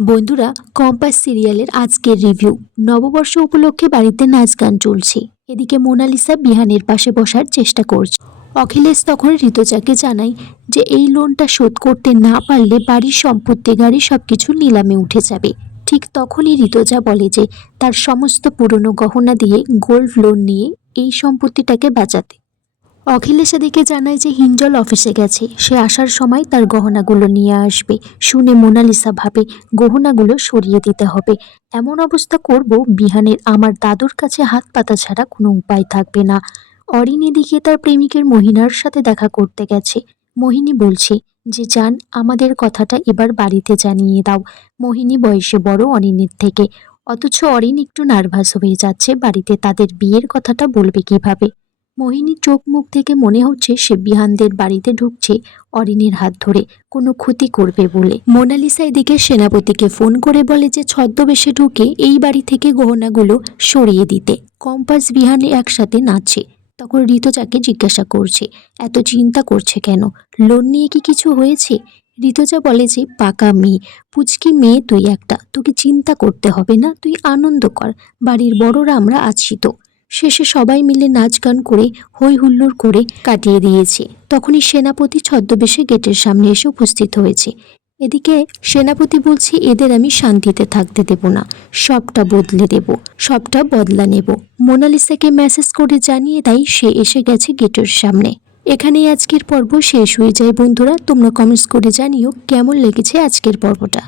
বন্ধুরা, কম্পাস সিরিয়ালের আজকের রিভিউ। নববর্ষ উপলক্ষে বাড়িতে নাচ গান চলছে। এদিকে মোনালিসা বিহানের পাশে বসার চেষ্টা করছে। অখিলেশ তখন ঋতুজাকে জানায় যে এই লোনটা শোধ করতে না পারলে বাড়ির সম্পত্তি গাড়ি সবকিছু নিলামে উঠে যাবে। ঠিক তখনই ঋতুজা বলে যে তার সমস্ত পুরনো গহনা দিয়ে গোল্ড লোন নিয়ে এই সম্পত্তিটাকে বাঁচাতে। অখিলেশ এদিকে জানায় যে হিঞ্জল অফিসে গেছে, সে আসার সময় তার গহনাগুলো নিয়ে আসবে। শুনে মোনালিসা ভাবে গহনাগুলো সরিয়ে দিতে হবে। এমন অবস্থা করব বিহানের আমার দাদুর কাছে হাত পাতা ছাড়া কোনো উপায় থাকবে না। অরিন এদিকে তার প্রেমিকের মহিনার সাথে দেখা করতে গেছে। মোহিনী বলছে যে যান, আমাদের কথাটা এবার বাড়িতে জানিয়ে দাও। মোহিনী বয়সে বড় অরিনের থেকে, অথচ অরিন একটু নার্ভাস হয়ে যাচ্ছে বাড়িতে তাদের বিয়ের কথাটা বলবে কিভাবে। মোহিনীর চোখ মুখ থেকে মনে হচ্ছে সে বিহানদের বাড়িতে ঢুকছে অরিনের হাত ধরে কোনো ক্ষতি করবে বলে। মোনালিসা এদিকে সেনাপতিকে ফোন করে বলে যে ছদ্মবেশে ঢুকে এই বাড়ি থেকে গহনাগুলো সরিয়ে দিতে। কম্পাস বিহান একসাথে নাচছে। তখন ঋতুজাকে জিজ্ঞাসা করছে এত চিন্তা করছে কেন, লোন নিয়ে কি কিছু হয়েছে? ঋতুজা বলে যে পাকা মেয়ে, পুচকি মেয়ে তুই একটা, তোকে চিন্তা করতে হবে না, তুই আনন্দ কর, বাড়ির বড়রা আমরা আছি তো। শেষে সবাই মিলে নাচ গান করে হই হুল্লোড় করে কাটিয়ে দিয়েছে। তখনই সেনাপতি ছদ্মবেশে গেটের সামনে এসে উপস্থিত হয়েছে। এদিকে সেনাপতি বলছে এদের আমি শান্তিতে থাকতে দেব না, সবটা বদলে দেব, সবটা বদলা নেব। মোনালিসাকে মেসেজ করে জানিয়ে দেয় সে এসে গেছে গেটের সামনে। এখানেই আজকের পর্ব শেষ হয়ে যায়। বন্ধুরা, তোমরা কমেন্টস করে জানিও কেমন লেগেছে আজকের পর্বটা।